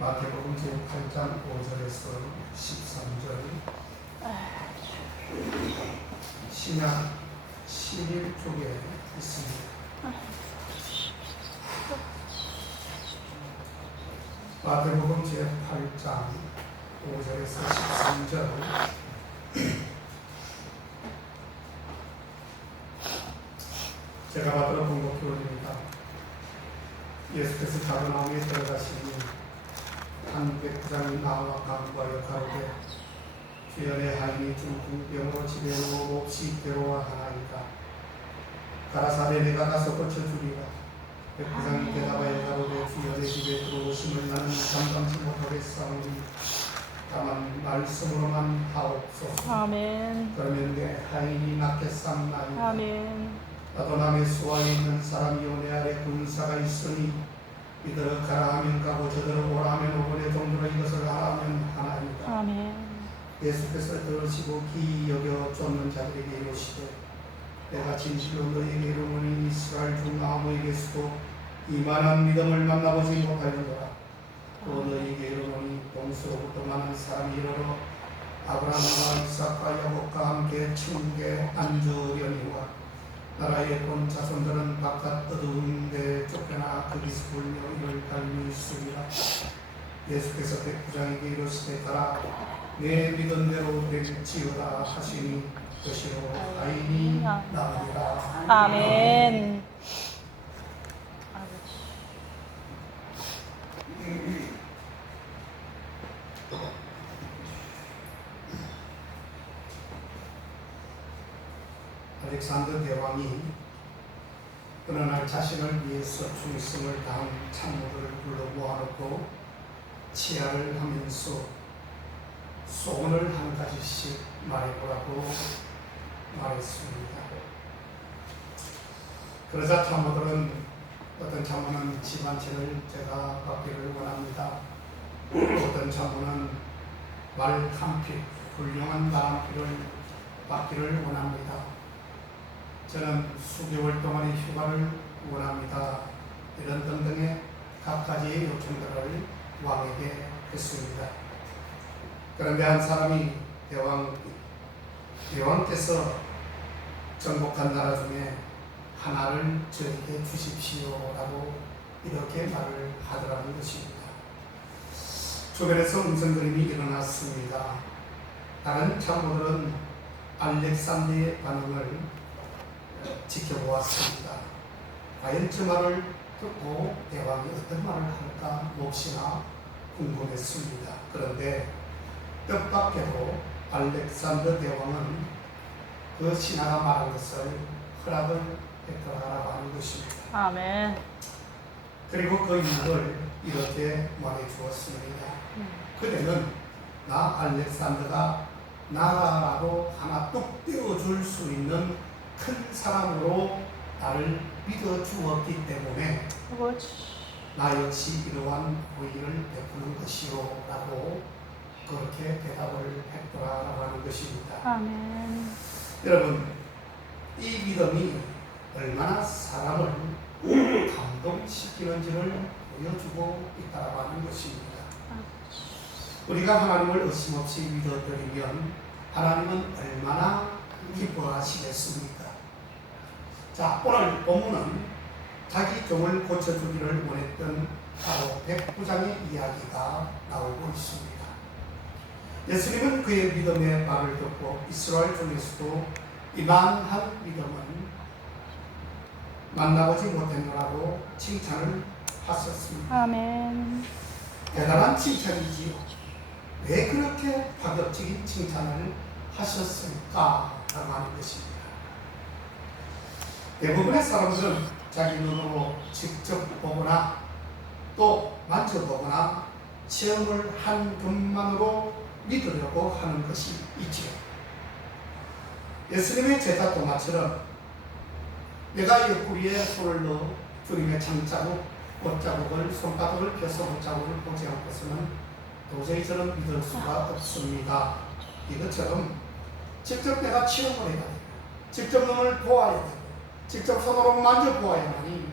마태복음 제8장 5절에서 13절, 신약 11쪽에 있습니다. 마태복음 제8장 5절에서 13절, 제가 받들어 본 교훈입니다. 예수께서 가버나움에 들어가시니 한 백부장이 나와 간구하여 가로되 주여 내 하인이 중풍병으로 집에 누워 몹시 괴로워하나이다. 가라사대 내가 가서 고쳐주리라. 백부장이 대답하여 가로되 주여 내 집에 들어오심을 나는 감당치 못하겠사오니 다만 말씀으로만 하옵소서. 아멘. 그러면 내 하인이 낫겠사옵나이다. 아멘. 나도 남의 수하에 있는 사람이요 내 아래 군사가 있으니 이들을 가라 하면 가고 저들을 오라 하면 오고 내 종들로 이것을 하라 하면 하나이다. 아멘. 예수께서 들으시고 기이 여겨 쫓는 자들에게 이르시되 내가 진실로 너희에게 이르노니 이스라엘 중 아무에게서도 이만한 믿음을 만나보지 못하였노라. 또 너희에게 이르노니 동서로부터 많은 사람이 이르러 아브라함과 이삭과 야곱과 함께 천국에 앉으려니와 나라의 본 자손들은 바깥 어두운 데 쫓겨나 거기서 울며 이를 갈미 있으리라. 예수께서 백부장에게 이르시되 가라 내 믿은 대로 될지어다 하시니 그시로 하인이 나으리라. 아멘. 알렉산더 대왕이 어느 날 자신을 위해서 충성을 다한 참모들을 불러 모아놓고 치하를 하면서 소원을 한 가지씩 말해보라고 말했습니다. 그러자 참모들은 어떤 참모는 집 한 채를 제가 받기를 원합니다. 어떤 참모는 말 한 필, 훌륭한 말 한 필을 받기를 원합니다. 저는 수개월 동안의 휴가를 원합니다. 이런 등등의 각가지의 요청들을 왕에게 했습니다. 그런데 한 사람이 대왕께서 정복한 나라 중에 하나를 저에게 주십시오라고 이렇게 말을 하더라는 것입니다. 주변에서 음성그림이 일어났습니다. 다른 참모들은 알렉산더의 반응을 지켜보았습니다. 과연 저 말을 듣고 대왕이 어떤 말을 할까 몹시나 궁금했습니다. 그런데 뜻밖에도 알렉산더 대왕은 그 신하가 말한 것을 허락을 했더라라고 하는 것입니다. 아멘. 그리고 그 이유를 이렇게 말해 주었습니다. 그대는 나 알렉산더가 나라라도 하나 뚝 떼어줄 수 있는 큰 사람으로 나를 믿어 주었기 때문에 나 역시 이러한 호의를 베푸는 것이요 라고 그렇게 대답을 했더라라고 하는 것입니다. 아멘. 여러분, 이 믿음이 얼마나 사람을 감동시키는지를 보여주고 있다고 하는 것입니다. 우리가 하나님을 의심없이 믿어드리면 하나님은 얼마나 기뻐하시겠습니까? 자, 오늘 본문은 자기 종을 고쳐주기를 원했던 바로 백부장의 이야기가 나오고 있습니다. 예수님은 그의 믿음의 말을 듣고 이스라엘 중에서도 이만한 믿음은 만나보지 못했노라고 칭찬을 하셨습니다. 아멘. 대단한 칭찬이지요. 왜 그렇게 파격적인 칭찬을 하셨을까? 라고 하는 것입니다. 대부분의 사람들은 자기 눈으로 직접 보거나 또 만져보거나 체험을 한 것만으로 믿으려고 하는 것이 있지요. 예수님의 제자 도마처럼 내가 옆구리에 손을 넣어 주님의 창자국, 옷자국을 손바닥을 펴서 옷자국을 보지 않고서는 도저히 저는 믿을 수가 없습니다. 이것처럼 직접 내가 체험을 해야 돼요. 직접 눈을 보아야 돼요. 직접 손으로 만져보아야만이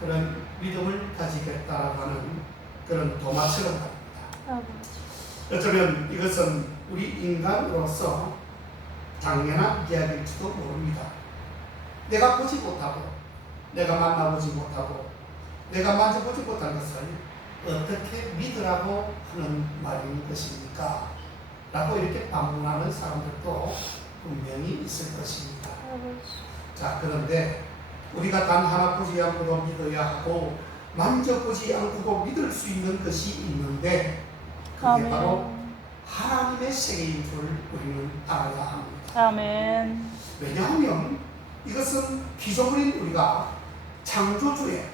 그런 믿음을 가지겠다라고 하는 그런 도마처럼 갑니다. 아버지. 어쩌면 이것은 우리 인간으로서 당연한 이야기일지도 모릅니다. 내가 보지 못하고, 내가 만나보지 못하고, 내가 만져보지 못한 것을 어떻게 믿으라고 하는 말인 것입니까? 라고 이렇게 반문하는 사람들도 분명히 있을 것입니다. 아버지. 자, 그런데 우리가 단 하나 보지 않고도 믿어야 하고 만져보지 않고도 믿을 수 있는 것이 있는데 그게 아멘. 바로 하나님의 세계인 줄 우리는 알아야 합니다. 아멘. 왜냐하면 이것은 피조물인 우리가 창조주의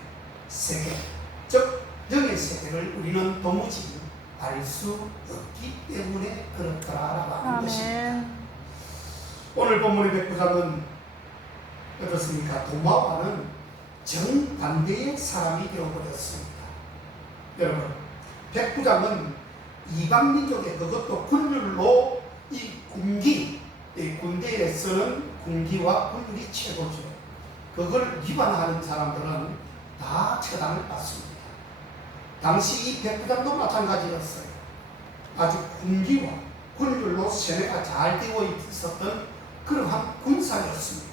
세계, 즉 영의 세계를 우리는 도무지 알 수 없기 때문에 그렇더라라고 하는 것입니다. 아멘. 오늘 본문의 백부장은 어떻습니까? 도마와는 정반대의 사람이 되어버렸습니다. 여러분, 백부장은 이방 민족의 그것도 군율로 이 군기, 이 군대에 쓰는 군기와 군율이 최고죠. 그걸 위반하는 사람들은 다 처단을 받습니다. 당시 이 백부장도 마찬가지였어요. 아주 군기와 군율로 세뇌가 잘 되어 있었던 그러한 군사였습니다.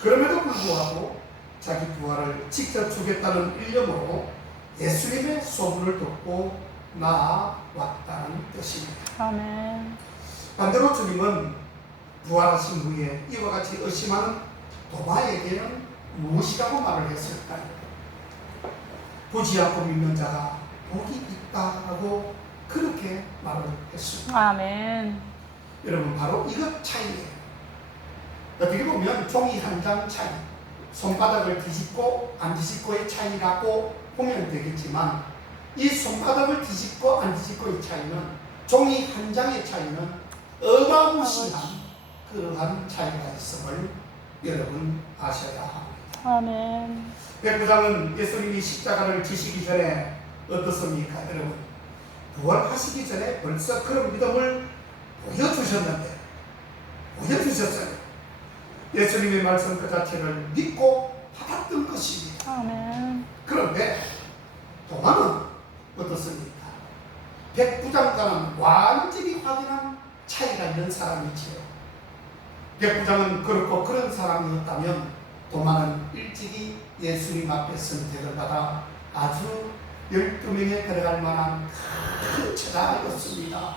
그럼에도 불구하고 자기 부하를 직접 주겠다는 일념으로 예수님의 소문을 듣고 나아왔다는 뜻입니다. 아멘. 반대로 주님은 부활하신 후에 이와 같이 의심하는 도마에게는 무엇이라고 말을 했을까요? 보지 않고 믿는 자가 복이 있다라고 그렇게 말을 했습니다. 아멘. 여러분, 바로 이것 차이예요. 어떻게 보면 종이 한 장 차이, 손바닥을 뒤집고 안 뒤집고의 차이라고 보면 되겠지만 이 손바닥을 뒤집고 안 뒤집고의 차이는, 종이 한 장의 차이는 어마무시한 그러한 차이가 있음을 여러분 아셔야 합니다. 아멘. 백부장은 예수님이 십자가를 지시기 전에 어떻습니까? 여러분, 부활하시기 전에 벌써 그런 믿음을 보여주셨어요. 예수님의 말씀 그 자체를 믿고 받았던 것입니다. 아멘. 그런데 도마는 어떻습니까? 백부장과는 완전히 확연한 차이가 있는 사람이지요. 백부장은 그렇고 그런 사람이었다면 도마는 일찍이 예수님 앞에 선택을 받아 아주 12명에 들어갈 만한 큰 처자였습니다.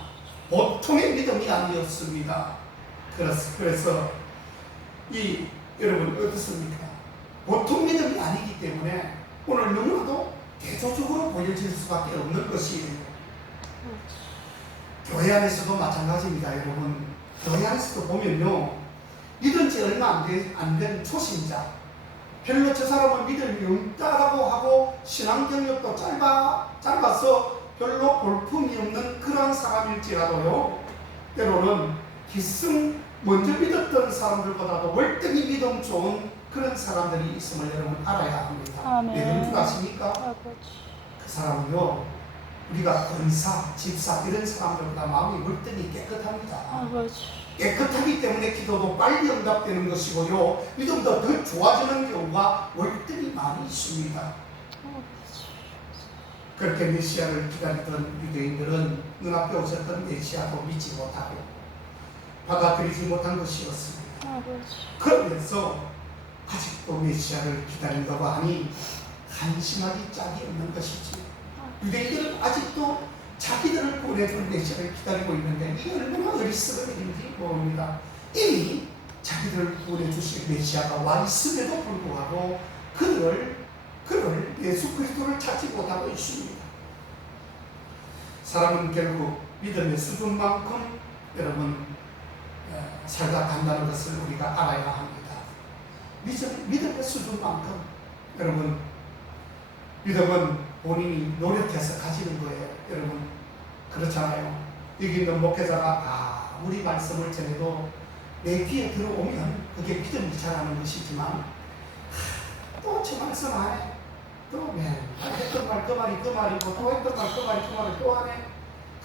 보통의 믿음이 아니었습니다. 그래서 여러분 어떻습니까? 보통 믿음이 아니기 때문에 오늘 너무나도 대조적으로 보여질 수밖에 없는 것이에요. 교회 안에서도 마찬가지입니다. 여러분, 교회 안에서도 보면요, 믿은 지 얼마 안 된 초신자, 별로 저 사람은 믿음이 없다라고 하고 신앙 경력도 짧아서 별로 볼품이 없는 그러한 사람일지라도요, 때로는 기승 먼저 믿었던 사람들보다도 월등히 믿음 좋은 그런 사람들이 있음을 여러분 알아야 합니다. 아멘. 왜 그런 줄 아십니까? 아버지. 그 사람은요, 우리가 권사, 집사 이런 사람들보다 마음이 월등히 깨끗합니다. 아버지. 깨끗하기 때문에 기도도 빨리 응답되는 것이고요, 믿음도 더 좋아지는 경우가 월등히 많이 있습니다. 아버지. 그렇게 메시아를 기다리던 유대인들은 눈앞에 오셨던 메시아도 믿지 못하고 받아들이지 못한 것이었습니다. 아버지. 그러면서 아직도 메시아를 기다린다고 하니 한심하기 짝이 없는 것이지. 유대인들은 아직도 자기들을 보내줄 메시아를 기다리고 있는데 이게 얼마나 어리석은 일인지 모릅니다. 이미 자기들을 보내주실 메시아가 와 있음에도 불구하고 그를 예수 그리스도를 찾지 못하고 있습니다. 사람은 결국 믿음의 수준만큼 여러분 살다 간다는 것을 우리가 알아야 합니다. 믿음의 수준만큼 여러분, 믿음은 본인이 노력해서 가지는 거예요. 여러분, 그렇잖아요. 여기 있는 목회자가 아무리 말씀을 전해도 내 귀에 들어오면 그게 믿음이 자라는 것이지만 또 저 말씀 안 해. 또 맨날 했던 말 그 말이 그 말이고 또 했던 말 그 말이 그 말을 또 하네.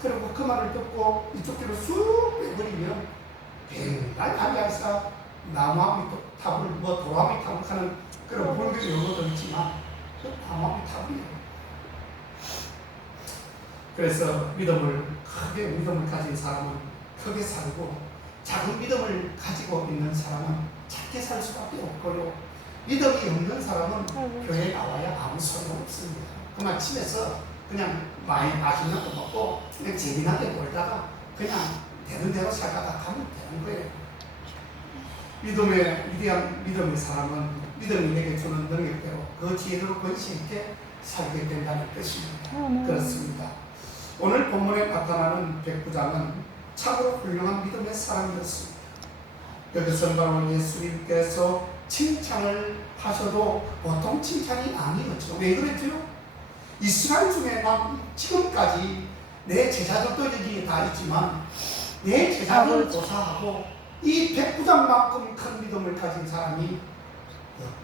그리고 그 말을 듣고 이쪽 길로 쑥 빼버리면 맨날 앉아서 나무함이 탑을 도람이 탑을 하는 그런 분들이 여러도 있지만 그 나무함이 탑이에요. 그래서 크게 믿음을 가진 사람은 크게 살고, 작은 믿음을 가지고 있는 사람은 작게 살 수밖에 없고요. 믿음이 없는 사람은 교회에 나와야 아무 소용 없습니다. 그만 집에서 그냥 많이 맛있는 거 먹고 그냥 재미나게 놀다가 그냥 되는 대로 살다가 가면 되는 거예요. 위대한 믿음의 사람은 믿음이 내게 주는 능력대로 그 지혜로 권세 있게 살게 된다는 뜻입니다. 그렇습니다. 오늘 본문에 나타나는 백부장은 참으로 훌륭한 믿음의 사람이었습니다. 여기서 바로 예수님께서 칭찬을 하셔도 보통 칭찬이 아니었죠. 왜 그랬죠? 이스라엘 중에 난 지금까지 내 제자들도 여기 다 있지만 내 제자들을 조사하고 이 백부장만큼 큰 믿음을 가진 사람이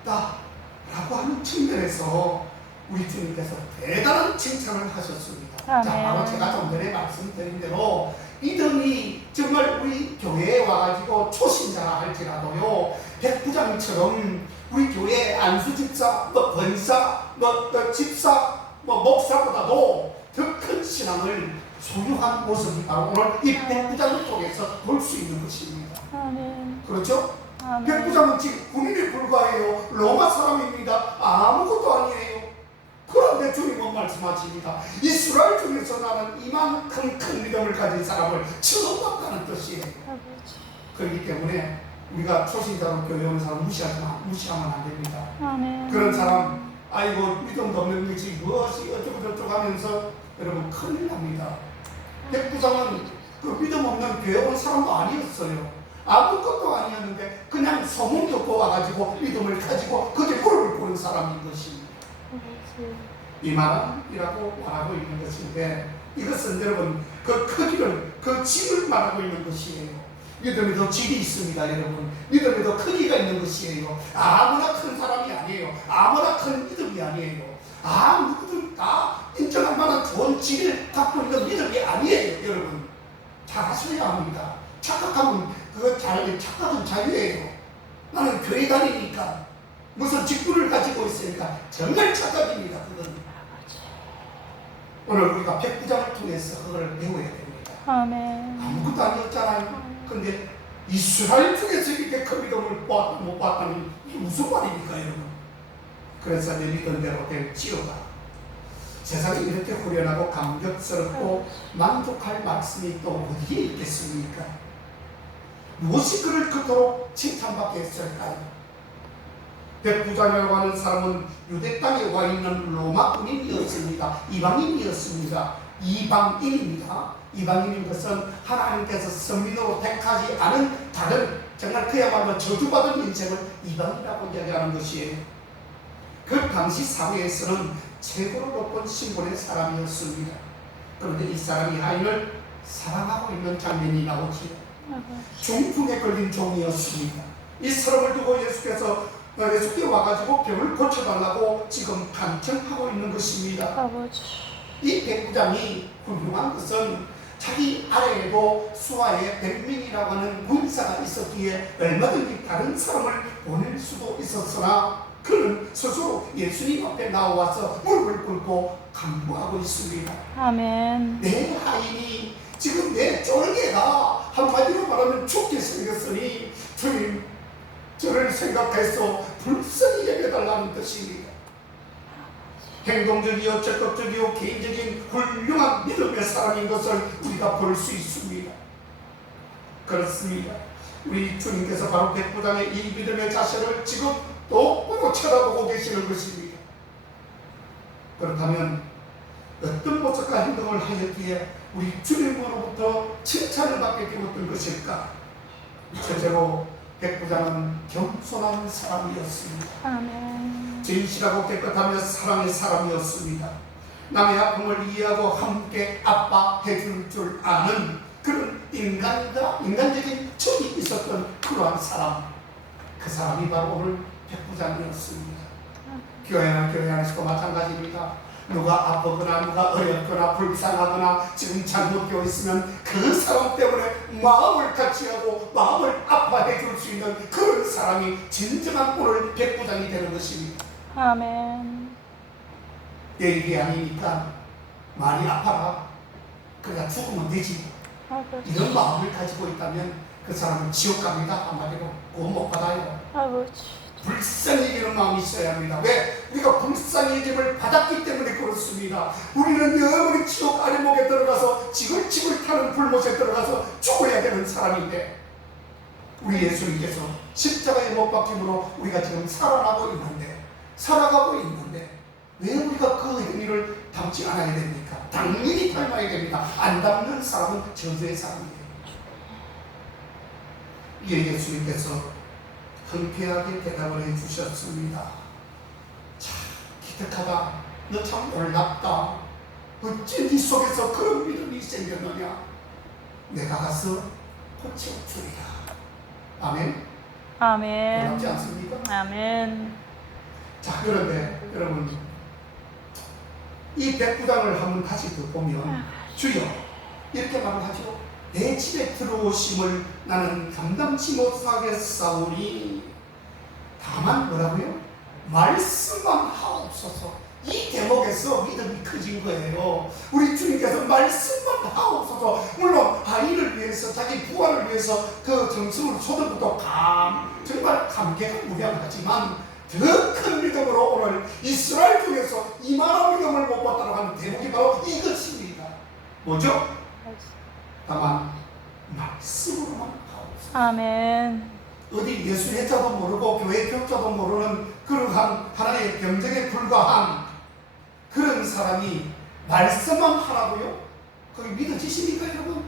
없다라고 하는 측면에서 우리 주님께서 대단한 칭찬을 하셨습니다. 자, 바로 제가 좀 전에 말씀드린 대로 믿음이 정말 우리 교회에 와가지고 초신자라 할지라도요, 백부장처럼 우리 교회 안수집사, 권사, 집사, 목사보다도 더 큰 신앙을 소유한 모습이 바로 오늘 이 백부장을 통해서 볼 수 있는 것입니다. 그렇죠? 백부장은 지금 군인에 불과해요. 로마 사람입니다. 아무것도 아니에요. 그런데 주님은 말씀하십니다. 이스라엘 중에서 나는 이만큼 큰 믿음을 가진 사람을 처음 봤다는 뜻이에요. 그렇기 때문에 우리가 초신자로 교회 온 사람 무시하면 안 됩니다. 그런 사람, 아이고 믿음도 없는 것이 무엇이 어쩌고 하면서 여러분 큰일 납니다. 백부장은 그 믿음 없는 교회 온 사람도 아니었어요. 아무것도 아니었는데 그냥 소문 듣고 와가지고 믿음을 가지고 그게 무릎을 꿇은 사람인 것입니다. 이만함이라고 말하고 있는 것인데, 이것은 여러분 그 크기를, 그 질을 말하고 있는 것이에요. 믿음에도 질이 있습니다. 여러분, 믿음에도 크기가 있는 것이에요. 아무나 큰 사람이 아니에요. 아무나 큰 믿음이 아니에요. 누구든 다 인정할 만한 좋은 질을 갖고 있는 믿음이 아니에요. 여러분, 잘 하셔야 합니다. 착각은 자유예요. 나는 교회 다니니까, 무슨 직분을 가지고 있으니까 정말 착각입니다. 그건 오늘 우리가 백부장을 통해서 그걸 배워야 됩니다. 아무것도 아니었잖아요. 근데 이스라엘 중에서 이렇게 큰 믿음을 못 봤다니 이게 무슨 말입니까, 여러분? 그래서 내 믿음대로 될지어다. 세상에 이렇게 후련하고 감격스럽고 만족할 말씀이 또 어디에 있겠습니까? 무엇이 그를 그토록 칭찬받게 했을까요? 백부장이라고 하는 사람은 유대 땅에 와 있는 로마 군인이었습니다. 이방인이었습니다. 이방인입니다. 이방인인 것은 하나님께서 선민으로 택하지 않은 다른, 정말 그야말로 저주받은 인생을 이방이라고 이야기하는 것이에요. 그 당시 사회에서는 최고로 높은 신분의 사람이었습니다. 그런데 이 사람이 하인을 사랑하고 있는 장면이 나오지요. 중풍에 걸린 종이었습니다. 이 사람을 두고 예수께 와가지고 병을 고쳐달라고 지금 간청하고 있는 것입니다. 이 백부장이 훌륭한 것은 자기 아래에도 수하에 100명이라고 하는 군사가 있었기에 얼마든지 다른 사람을 보낼 수도 있었으나 그는 스스로 예수님 앞에 나와서 무릎을 꿇고 간구하고 있습니다. 내 하인이, 지금 내 쫄개가 한마디로 말하면 죽게 생겼으니 주님, 저를 생각해서 불쌍히 여겨달라는 뜻입니다. 행동적이요, 적극적이요, 개인적인 훌륭한 믿음의 사람인 것을 우리가 볼 수 있습니다. 그렇습니다. 우리 주님께서 바로 백부장의 이 믿음의 자세를 지금 똑바로 쳐다보고 계시는 것입니다. 그렇다면 어떤 모습과 행동을 하였기에 우리 주님으로부터 칭찬을 받게 되었던 것일까? 첫째로 백부장은 겸손한 사람이었습니다. 진실하고 깨끗하며 사랑의 사람이었습니다. 남의 아픔을 이해하고 함께 아파해 줄 아는 그런 인간적인 정이 있었던 그러한 사람, 그 사람이 바로 오늘 백부장이었습니다. 교회 안에서도 마찬가지입니다. 누가 아프거나 누가 어렵거나 불쌍하거나 지금 잘못되어 있으면 그 사람 때문에 마음을 같이하고 마음을 아파해 줄 수 있는 그런 사람이 진정한 오늘 백부장이 되는 것입니다. 내 일이 아니니까 많이 아파라, 그래야 죽으면 되지. 아버지. 이런 마음을 가지고 있다면 그 사람은 지옥 갑니다. 한마디로 구원 못 받아요. 아버지. 불쌍히 여기는 마음이 있어야 합니다. 왜? 우리가 불쌍히 여김을 받았기 때문에 그렇습니다. 우리는 영원히 지옥 아래목에 들어가서 지글지글 타는 불못에 들어가서 죽어야 되는 사람인데, 우리 예수님께서 십자가에 못 박힘으로 우리가 지금 살아가고 있는데 왜 우리가 그 행위를 담지 않아야 됩니까? 당연히 닮아야 됩니다. 안 닮는 사람은 저주의 사람이에요. 이에 예수님께서 흔쾌하게 대답을 해주셨습니다. 참 기특하다. 너 참 놀랍다. 어째 네 속에서 그런 믿음이 생겼느냐. 내가 가서 고쳐주리라. 아멘. 아멘. 놀랍지 않습니까? 아멘. 자, 그런데 여러분, 이 백부장을 한번 다시 보면 주여 이렇게 말하죠. 내 집에 들어오심을 나는 감당치 못하겠사오니 다만 뭐라고요? 말씀만 하옵소서. 이 대목에서 믿음이 커진 거예요. 우리 주님께서 말씀만 하옵소서. 물론 아이를 위해서, 자기 부활을 위해서 그 정성을 쏟아부터 정말 감개가 무량하지만 더 큰 믿음으로 오늘 이스라엘 중에서 이만한 믿음을 못 받도록 하는 대목이 바로 이것입니다. 뭐죠? 다만 말씀으로만 하옵소서. 아멘. 어디 예수 회자도 모르고 교회 교자도 모르는 그러한 하나님의 병정에 불과한 그런 사람이 말씀만 하라고요? 그게 믿어지십니까 여러분?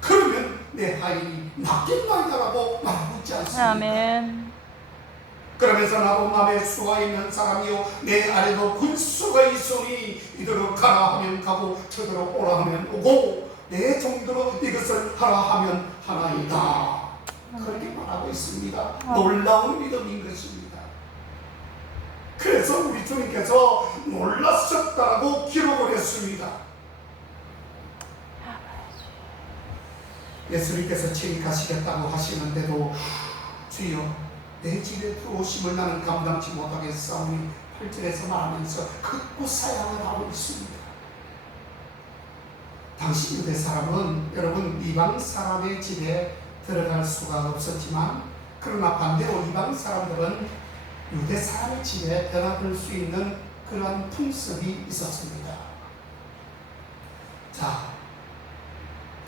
그러면 내 하인이 낫겠나이다라고 말하고 있지 않습니까? 아멘. 그러면서 나도 남의 수가 있는 사람이요 내 아래도 군수가 있으니 이대로 가라 하면 가고 저대로 오라 하면 오고 내 종대로 이것을 하라 하면 하나이다. 그렇게 말하고 있습니다. 놀라운 믿음인 것입니다. 그래서 우리 주님께서 놀라셨다고 기록을 했습니다. 예수님께서 책임가시겠다고 하시는데도 주여 내 집에 들어오심을 나는 감당치 못하겠사오니 8절에서 말하면서 극구 사양을 하고 있습니다. 당시 유대 사람은 여러분 이방 사람의 집에 들어갈 수가 없었지만, 그러나 반대로 이방 사람들은 유대 사람의 집에 들어갈 수 있는 그러한 풍습이 있었습니다. 자,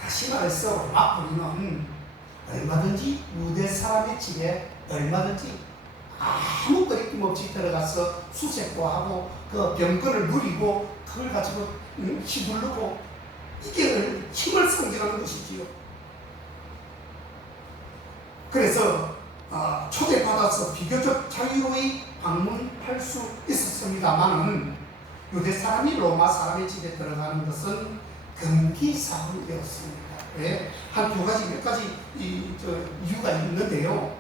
다시 말해서 우리는 얼마든지 유대 사람의 집에 얼마든지 아무 거리낌 없이 들어가서 수색도 하고 그 병거를 누리고 그걸 가지고 휘두르고 이게 힘을 상징하는 것이지요. 그래서 초대받아서 비교적 자유로이 방문할 수 있었습니다만은 유대 사람이 로마 사람의 집에 들어가는 것은 금기사항이 되었습니다. 왜? 한 두 가지, 몇 가지 이유가 있는데요.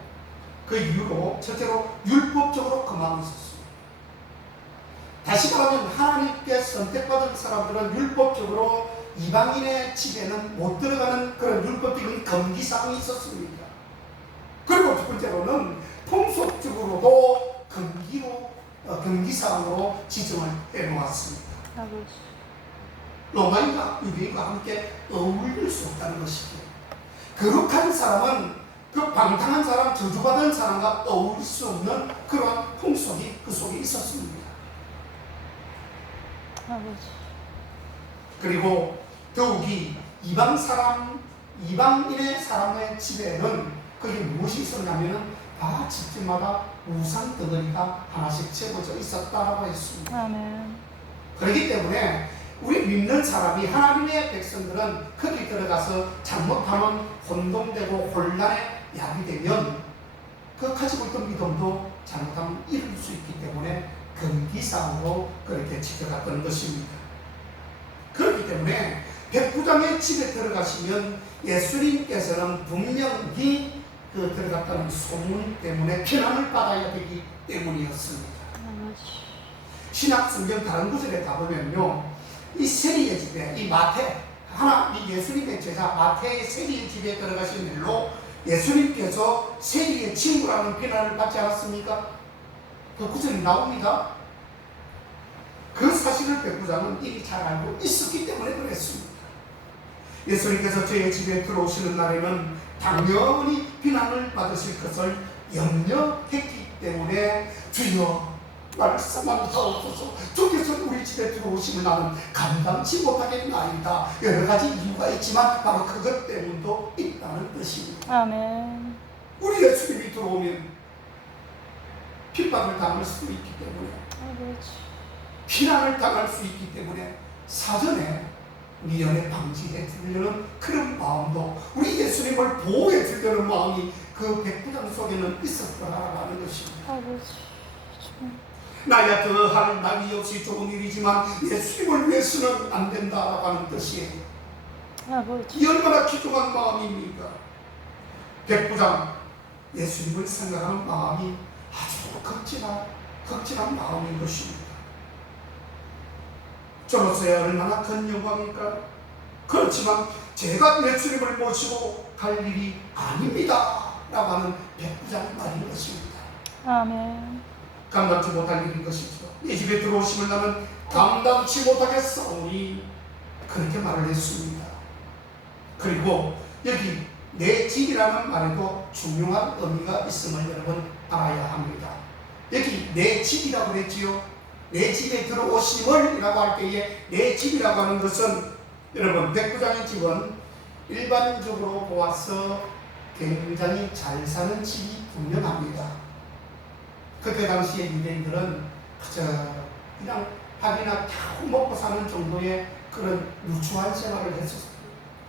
그 이유로 첫째로 율법적으로 금하고 있었습니다. 다시 말하면 하나님께 선택받은 사람들은 율법적으로 이방인의 집에는 못 들어가는 그런 율법적인 금기사항이 있었습니다. 그리고 두 번째로는 풍속적으로도 금기사항으로 지정을 해놓았습니다. 로마인과 유대인과 함께 어울릴 수 없다는 것이죠. 거룩한 사람은 그 방탕한 사람, 저주받은 사람과 어울릴 수 없는 그러한 풍속이 그 속에 있었습니다. 그리고 더욱이 이방인의 사람의 집에는 그게 무엇이 있었냐면은 다 집집마다 우상 덩어리가 하나씩 채워져 있었다라고 했습니다. 아멘. 그렇기 때문에 우리 믿는 사람이, 하나님의 백성들은 거기 들어가서 잘못하면 혼동되고 혼란에 야기되면 그 가지고 있던 믿음도 잘못하면 잃을 수 있기 때문에 금기사항으로 그렇게 지켜갔던 것입니다. 그렇기 때문에 백부장의 집에 들어가시면 예수님께서는 분명히 그 들어갔다는 소문 때문에 피난을 받아야 되기 때문이었습니다. 신약 성경 다른 구절에 가보면요, 이 세리의 집에, 이 예수님의 제자 마태의 세리의 집에 들어가신 일로 예수님께서 세리의 친구라는 비난을 받지 않았습니까? 그 구절이 나옵니다. 그 사실을 백부장은 이미 잘 알고 있었기 때문에 그랬습니다. 예수님께서 저의 집에 들어오시는 날에는 당연히 비난을 받으실 것을 염려했기 때문에 주여 말씀만 하옵소서. 주께서 우리 집에 들어오시면 나는 감당치 못하겠나이다. 여러 가지 이유가 있지만 바로 그것 때문도 있다는 뜻입니다. 아멘. 우리 예수님이 들어오면 핍박을 당할 수도 있기 때문에 아버지. 비난을 당할 수 있기 때문에 사전에 미연에 방지해 주려는 그런 마음도 우리 예수님을 보호해 주려는 마음이 그 백부장 속에는 있었더라라는 것입니다. 아버지. 나야 더할 나위 없이 좋은 일이지만 예수님을 위해서는 안 된다라고 하는 뜻이에요. 아버지. 이 얼마나 귀중한 마음입니까? 백부장 예수님을 생각하는 마음이 아주 극진한 마음인 것입니다. 저로서야 얼마나 큰 영광일까? 그렇지만 제가 예수님을 모시고 갈 일이 아닙니다 라고 하는 백부장의 말인 것입니다. 아멘. 감당치 못할 일인 것이죠. 내 집에 들어오시면 나는 감당치 못하겠사오니 그렇게 말을 했습니다. 그리고 여기 내 집이라는 말에도 중요한 의미가 있음을 여러분 알아야 합니다. 여기 내 집이라고 그랬지요. 내 집에 들어오심을 이라고 할 때에 내 집이라고 하는 것은 여러분 백부장의 집은 일반적으로 보아서 굉장히 잘 사는 집이 분명합니다. 그때 당시에 유대인들은 그저 그냥 밥이나 다 먹고 사는 정도의 그런 누추한 생활을 했었어요.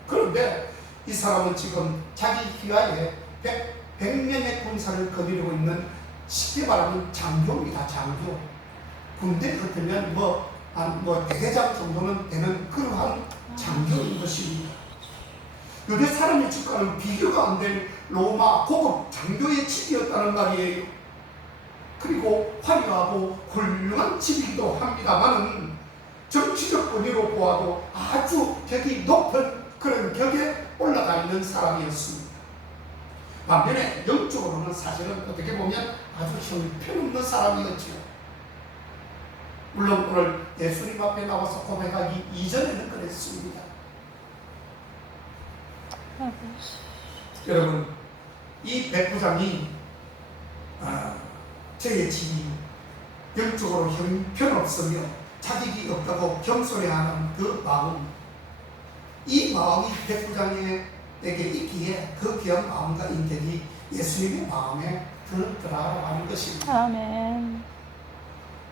그런데 이 사람은 지금 자기 휘하에 100명의 군사를 거느리고 있는 쉽게 말하면 장교입니다. 장교. 군대 같으면 대대장 정도는 되는 그러한 장교인 것입니다. 유대 사람의 집과는 비교가 안 될 로마 고급 장교의 집이었다는 말이에요. 그리고 화려하고 훌륭한 집이기도 합니다만은 정치적 권위로 보아도 아주 격이 높은 그런 격에 올라가 있는 사람이었습니다. 반면에 영적으로는 사실은 어떻게 보면 아주 형편없는 사람이었죠. 물론 오늘 예수님 앞에 나와서 고백하기 이전에는 그랬습니다. 여러분, 이 백부장이 저의 집이 영적으로 형편없으며 자격이 없다고 겸손해하는 그 마음, 이 마음이 백부장에게 있기에 그 귀한 마음과 인격이 예수님의 마음에 들었더라라고 하는 것입니다. 아멘.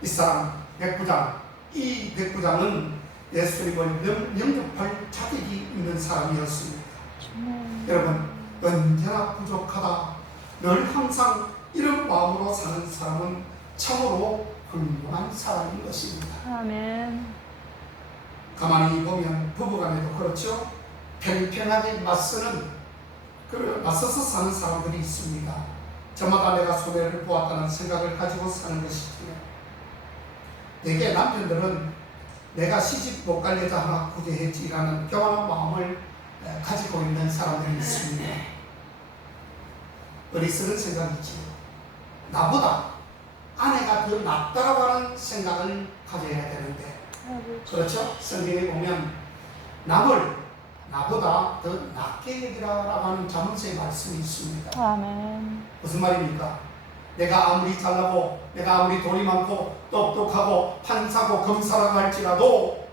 이 사람 백부장, 이 백부장은 예수님을 영접할 자격이 있는 사람이었습니다. 여러분, 언제나 부족하다, 늘 항상 이런 마음으로 사는 사람은 참으로 훌륭한 사람인 것입니다. 아멘. 가만히 보면 부부간에도 그렇죠. 평평하게 맞서서 사는 사람들이 있습니다. 저마다 내가 손해를 보았다는 생각을 가지고 사는 것이지요. 대개 남편들은 내가 시집 못 갈 여자 하나 구제했지라는 교만한 마음을 가지고 있는 사람들이 있습니다. 어리석은 생각이지요. 나보다 아내가 더 낫다라고 하는 생각을 가져야 되는데, 그렇죠? 성경에 보면 남을 나보다 더 낫게 여기라라고 하는 자문서의 말씀이 있습니다. 아멘. 무슨 말입니까? 내가 아무리 잘나고 내가 아무리 돈이 많고 똑똑하고 판사고 검사라고 할지라도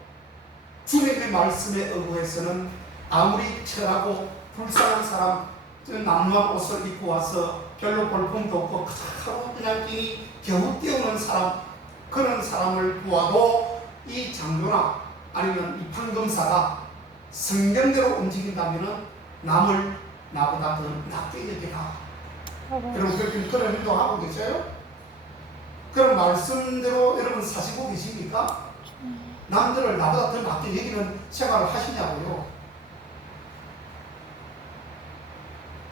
주님의 말씀에 의거해서는 아무리 철하고 불쌍한 사람, 남루한 옷을 입고 와서 별로 볼품도 없고 하루 그냥 끼니 겨우 때우는 사람, 그런 사람을 보아도 이 장교나 아니면 이 판검사가 성경대로 움직인다면 남을 나보다 더 낫게 여기라. 여러분 그렇게 그런 행동하고 계세요? 그런 말씀대로 여러분 사시고 계십니까? 남들을 나보다 더 낫게 여기는 생활을 하시냐고요?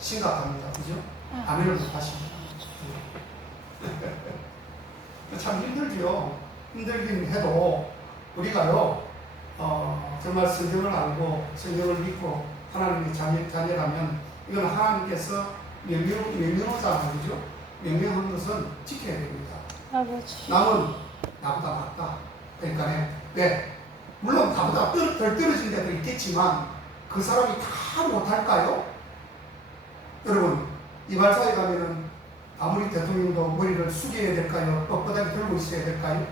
심각합니다. 그죠? 아멘을 못 하십니다. 참 힘들죠. 힘들긴 해도 우리가요, 정말 성경을 알고 성경을 믿고 하나님의 자녀라면 이건 하나님께서 명령하잖아요. 그죠? 명령한 것은 지켜야 됩니다. 아버지. 남은 나보다 낫다. 그러니까 네, 물론 나보다 덜 떨어진 데도 있겠지만 그 사람이 다 못할까요? 여러분, 이발사에 가면은 아무리 대통령도 머리를 숙여야 될까요? 뻣뻣하게 들고 있어야 될까요?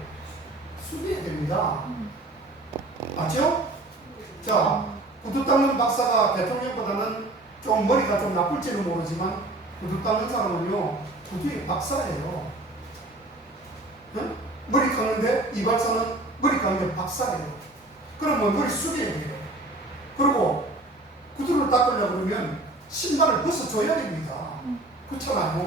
숙여야 됩니다. 맞죠? 자, 구두 닦는 박사가 대통령보다는 좀 머리가 좀 나쁠지는 모르지만 구두 닦는 사람은요, 구두의 박사예요. 응? 머리 깎는데 이발사는 머리 깎는 박사예요. 그러면 머리 숙여야 돼요. 그리고 구두를 닦으려고 그러면 신발을 벗어줘야 됩니다. 그렇잖아요.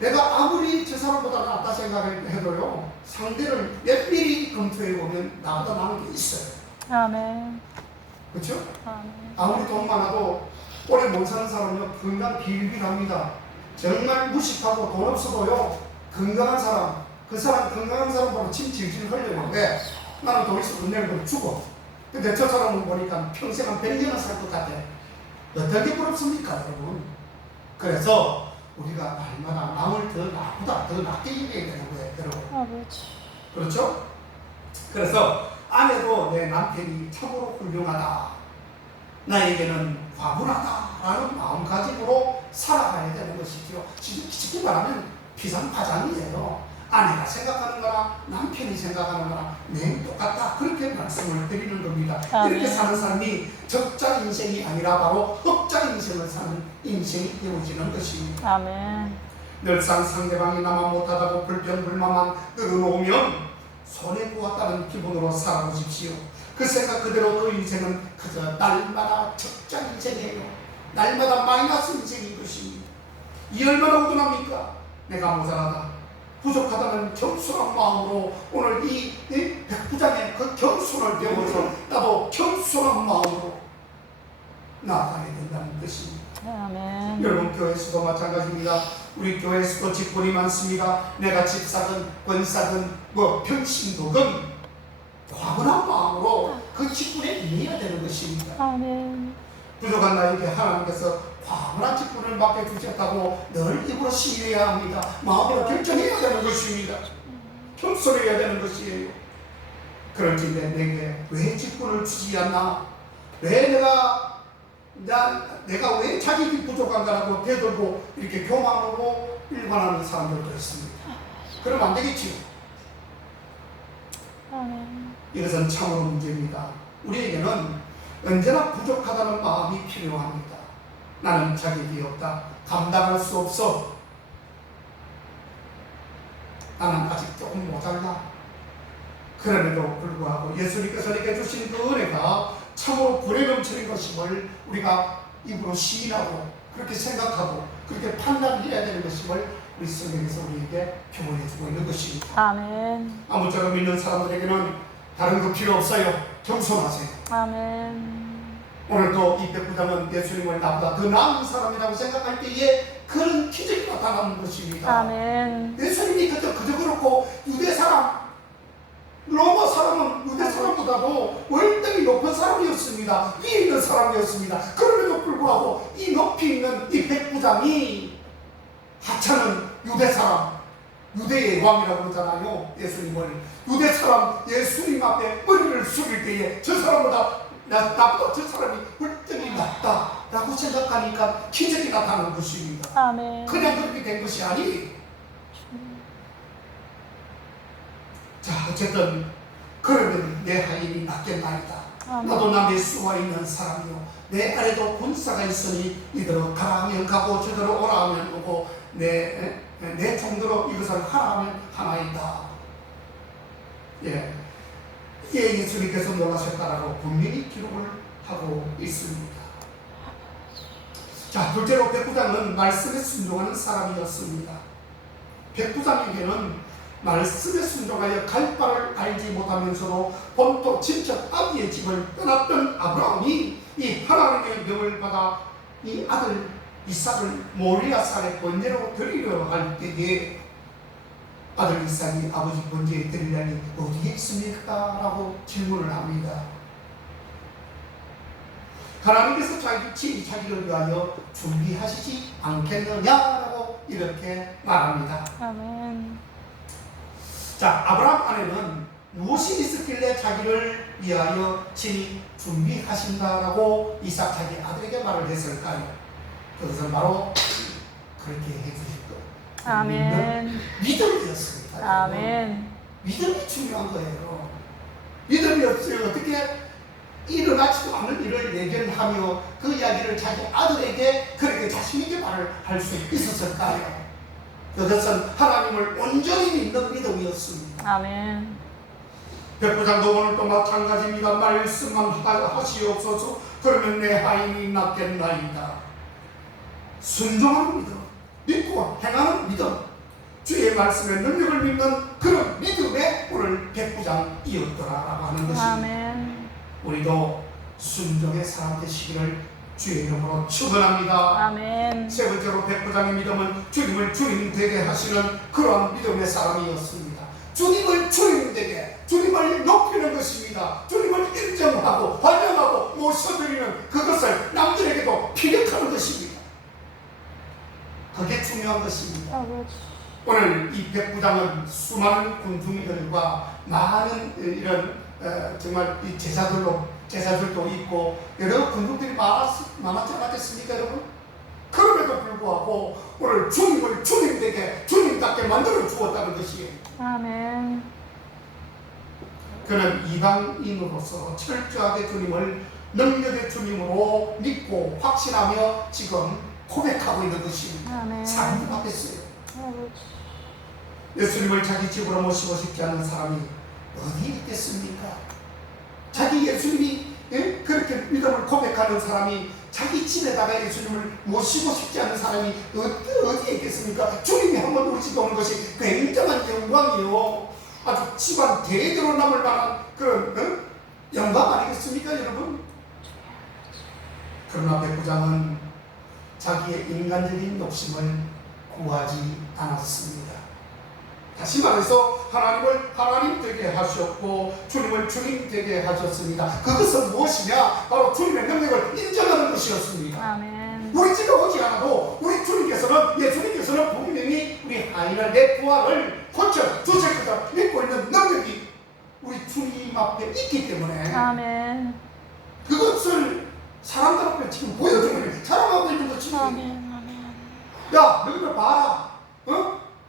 내가 아무리 저 사람보다 낫다 생각해도요, 상대를 몇 미리 검토해보면 나보다 나은 게 있어요. 아멘. 그렇죠? 아멘. 아무리 돈 많아도 오래 못 사는 사람은요, 건강 비일비일합니다. 정말 무식하고 돈 없어도요, 건강한 사람, 그 사람 건강한 사람 보고 침 질질 흘려요. 왜? 나는 돈 있어 은행을 좀 주고. 근데 저 사람은 보니까 평생 한 100년은 살 것 같아. 어떤 게 부럽습니까, 여러분? 그래서 우리가 날마다 남을 나보다 더 낫게 얘기해야 되는 거예요, 여러분. 아버지. 그렇죠? 그래서 아내도 내 남편이 참으로 훌륭하다, 나에게는 과분하다라는 마음가짐으로 살아가야 되는 것이죠. 쉽게 말하면 비상파장이에요. 아내가 생각하는 거나 남편이 생각하는 거나 내 똑같다, 그렇게 말씀을 드리는 겁니다. 이렇게 사는 사람이 적자 인생이 아니라 바로 흑자 인생을 사는 인생이 이루어지는 것입니다. 아멘. 늘상 상대방이 나만 못하다고 불평불만만 늘어놓으면 손해보았다는 기분으로 살아보십시오. 그 생각 그대로 그 인생은 그저 날마다 적자 인생이에요. 날마다 마이너스 인생인 것입니다. 이 얼마나 우둔합니까? 내가 모자라다, 부족하다는 겸손한 마음으로 오늘 이 백부장의 그 겸손을 배워서 나도 겸손한 마음으로 나아가야 된다는 것입니다. 아멘. 여러분, 교회에서도 마찬가지입니다. 우리 교회에서도 직분이 많습니다. 내가 집사든 권사든 평신도든 과분한 마음으로 그 직분에 임해야 되는 것입니다. 아멘. 부족한 나에게 하나님께서 과분한 직분을 맡겨주셨다고 늘 입으로 시인해야 합니다. 마음으로 결정해야 되는 것입니다. 겸손해야 되는 것이에요. 그럴진데 내게 왜 직분을 주지 않나? 왜 내가 왜 자격이 부족한가라고 되돌고 이렇게 교만으로 일관하는 사람들도 있습니다. 그러면 안 되겠지요. 아멘. 이것은 참으로 문제입니다. 우리에게는 언제나 부족하다는 마음이 필요합니다. 나는 자격이 없다, 감당할 수 없어, 나는 아직 조금 모자라. 그럼에도 불구하고 예수님께서 내게 주신 그 은혜가 참으로 불에 넘치는 것임을 우리가 입으로 시인하고 그렇게 생각하고 그렇게 판단해야 되는 것임을 우리 성경에서 우리에게 교훈해주고 있는 것입니다. 아멘. 아무쪼록 믿는 사람들에게는 다른 거 필요 없어요. 겸손하세요. 아멘. 오늘도 이 백부장은 예수님을 나보다 더 나은 사람이라고 생각할 때에 그런 기적이 나타나는 것입니다. 아멘. 예수님이 그저 그렇고 유대 사람, 로마 사람은 유대 사람보다도 월등히 높은 사람이었습니다. 위에 있는 사람이었습니다. 그럼에도 불구하고 이 높이 있는 이 백부장이 하찮은 유대 사람, 유대의 왕이라고 그러잖아요. 예수님을 유대 사람 예수님 앞에 머리를 숙일 때에 저 사람보다 나보다 저 사람이 월등히 낫다라고 생각하니까 기적이 나타나는 것입니다. 아멘. 그냥 그렇게 된 것이 아니. 자, 어쨌든 그러면 내 하인이 낫겠나이다. 나도 남의 수가 있는 사람이요, 내 아래도 군사가 있으니 이대로 가라 하면 가고 저대로 오라 하면 오고 내 종대로 이것을 하라 하면 하나이다. 예, 예수님께서 놀라셨다라고 분명히 기록을 하고 있습니다. 자, 둘째로 백부장은 말씀에 순종하는 사람이었습니다. 백부장에게는 말씀에 순종하여 갈 바를 알지 못하면서도 본토 친척 아비의 집을 떠났던 아브라함이 이 하나님의 명을 받아 이 아들 이삭을 모리아산의 번제로 드리려 할 때에 아들 이삭이 아버지 번제에 드리려니 어디에 있습니까? 라고 질문을 합니다. 하나님께서 자기를 위하여 준비하시지 않겠느냐라고 이렇게 말합니다. 아멘. 자, 아브라함 안에는 무엇이 있었길래 자기를 위하여 친히 준비하신다라고 이삭 자기 아들에게 말을 했을까요? 그것은 바로 그렇게 해주실 것. 아멘. 믿음이었습니다. 아멘. 믿음이 중요한 거예요. 믿음이 없어요. 어떻게 일어나지도 않는 일을 예견하며 그 이야기를 자기 아들에게 그렇게 자신있게 말을 할 수 있었을까요? 그것은 하나님을 온전히 믿는 믿음이었습니다. 아멘. 백부장도 오늘도 마찬가지입니다. 말씀만 하시옵소서. 그러면 내 하인이 낫겠나이다. 순종하는 믿음, 믿고 행하는 믿음, 주의 말씀의 능력을 믿는 그런 믿음의 오늘 백부장이었더라라고 하는 것입니다. 아멘. 우리도 순종의 사람 되시기를 주의 이름으로 축원합니다. 아멘. 세 번째로 백부장의 믿음은 주님을 주님 되게 하시는 그러한 믿음의 사람이었습니다. 주님을 주님 되게, 주님을 높이는 것입니다. 주님을 인정하고 환영하고 모셔드리는 그것을 남들에게도 피력하는 것입니다. 그게 중요한 것입니다. 아버지. 오늘 이 백부장은 수많은 군중들과 많은 이런 정말 이 제자들도 있고 여러 군중들이 많았지 않았겠습니까, 여러분? 그럼에도 불구하고 오늘 주님을 주님 되게 주님답게 만들어 주었다는 것이에요. 아멘. 그는 이방인으로서 철저하게 주님을 능력의 주님으로 믿고 확신하며 지금 고백하고 있는 것입니다. 아멘. 사람들 바뀌었어요. 아버지. 예수님을 자기 집으로 모시고 싶지 않은 사람이 어디 있겠습니까? 자기 예수님이 그렇게 믿음을 고백하는 사람이 자기 집에다가 예수님을 모시고 싶지 않은 사람이 어디에 있겠습니까? 주님이 한번 우리 집에 오는 것이 굉장한 영광이요. 아주 집안 대대로 남을 만한 그런 영광 아니겠습니까, 여러분? 그러나 백부장은 자기의 인간적인 욕심을 구하지 않았습니다. 다시 말해서 하나님을 하나님 되게 하셨고 주님을 주님 되게 하셨습니다. 그것은 무엇이냐? 바로 주님의 능력을 인정하는 것이었습니다. 아멘. 우리 집에 오지 않아도 우리 예수님께서는 분명히 우리 하인을 내 부활을 고쳐 주실 것을 믿고 있는 능력이 우리 주님 앞에 있기 때문에 아멘. 그것을 사람들 앞에 지금 보여주는 자랑하고 있는 것입니다. 아멘. 아멘. 야, 너희들 봐라.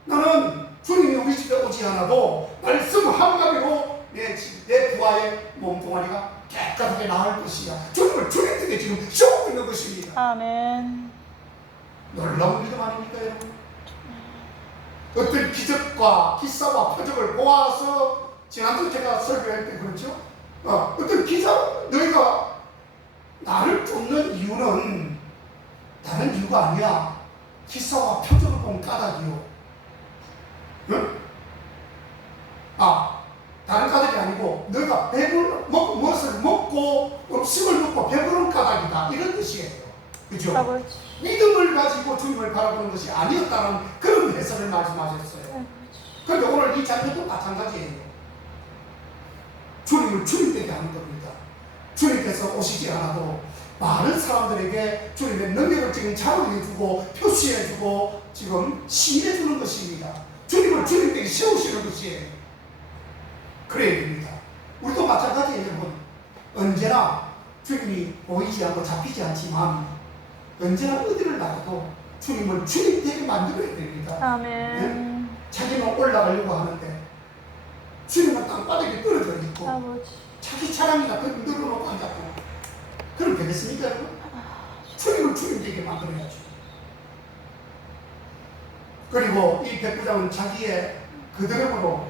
나는 주님이 우리 집에 오지 않아도 말씀 한마디로 내 부하의 몸뚱아리가 깨끗하게 나을 것이야. 주님을 주님에게 지금 씌우고 있는 것입니다. 아멘. 놀라운 믿음 아닙니까, 여러분? 어떤 기적과 기사와 표적을 보아서 지난주 제가 설교할 때 그렇죠? 어떤 기사, 너희가 나를 쫓는 이유는 다른 이유가 아니야. 기사와 표적을 본 까닭이요. 응? 다른 까닭이 아니고 너희가 무엇을 먹고 음식을 먹고 배부른 까닭이다. 이런 뜻이에요. 그죠? 아버지. 믿음을 가지고 주님을 바라보는 것이 아니었다는 그런 해설을 말씀하셨어요. 아버지. 그런데 오늘 이 장면도 마찬가지예요. 주님을 주님되게 하는 겁니다. 주님께서 오시지 않아도 많은 사람들에게 주님의 능력을 지금 자랑해주고 표시해주고 지금 시인해주는 것입니다. 주님을 주님되게 세우시는 것이에요. 그래야 됩니다. 우리도 마찬가지예요, 여러분. 언제나 주님이 보이지 않고 잡히지 않지만 언제나 어디를 나가도 주님을 주님되게 만들어야 됩니다. 아멘. 자기는 올라가려고 하는데 주님은 땅바닥에 떨어져 있고 아버지. 자기 차량이나 그걸 늘어놓고 앉았고 그럼 되겠습니까, 여러분? 주님을 주님되게 만들어야죠. 그리고 이 백부장은 자기의 그드름으로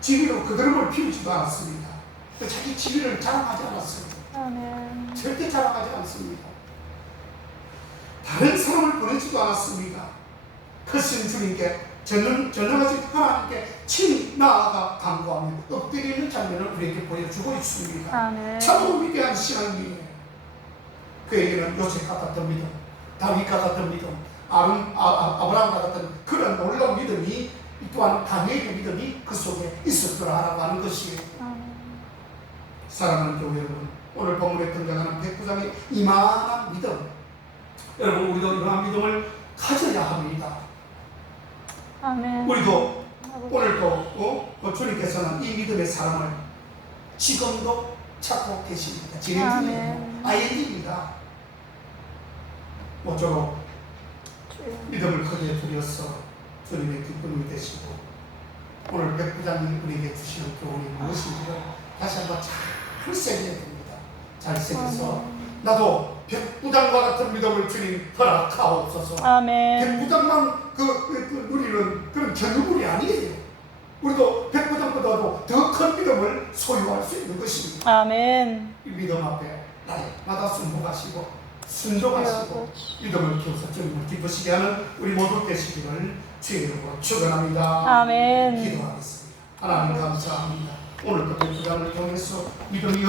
지위로 그드름을 피우지도 않았습니다. 자기 지위를 자랑하지 않았습니다. 아멘. 절대 자랑하지 않습니다. 다른 사람을 보내지도 않았습니다. 크신 주님께 전능하신 하나님께 친히 나아가 간구하며 엎드리는 장면을 우리에게 보여주고 있습니다. 아멘. 참으로 위대한 신앙이에요. 그에게는 요셉 같았던 믿음, 다윗 같았던 믿음, 아브라함 같았던 그런 놀라운 믿음이 또한 다니엘의 믿음이 그 속에 있었더라라고 하는 것이에요. 아멘. 사랑하는 교회 여러분, 오늘 본문에 등장하는 백부장의 이만한 믿음, 여러분 우리도 이러한 믿음을 가져야 합니다. 아멘. 우리도 오늘도 주님께서는 이 믿음의 사람을 지금도 찾고 계십니다. 진행중이에요. ING입니다. 모쪼록 믿음을 크게 들여서 주님의 기쁨이 되시고 오늘 백부장님 우리에게 주시는 교훈이 무엇인지를 다시 한번 잘 새겨야 됩니다. 잘 새겨서 나도 백부장과 같은 믿음을 주님 허락하옵소서. 백부장만 누리는 그런 견우물이 아니에요. 우리도 백부장보다도 더 큰 믿음을 소유할 수 있는 것입니다. 이 믿음 앞에 날마다 순복하시고 순종하시고 믿음을 키워서 주님을 기쁘시게 하는 우리 모두 되시기를 주의 이름으로 축원합니다. 기도하겠습니다. 하나님 감사합니다. 오늘도 백부장을 통해서 믿음이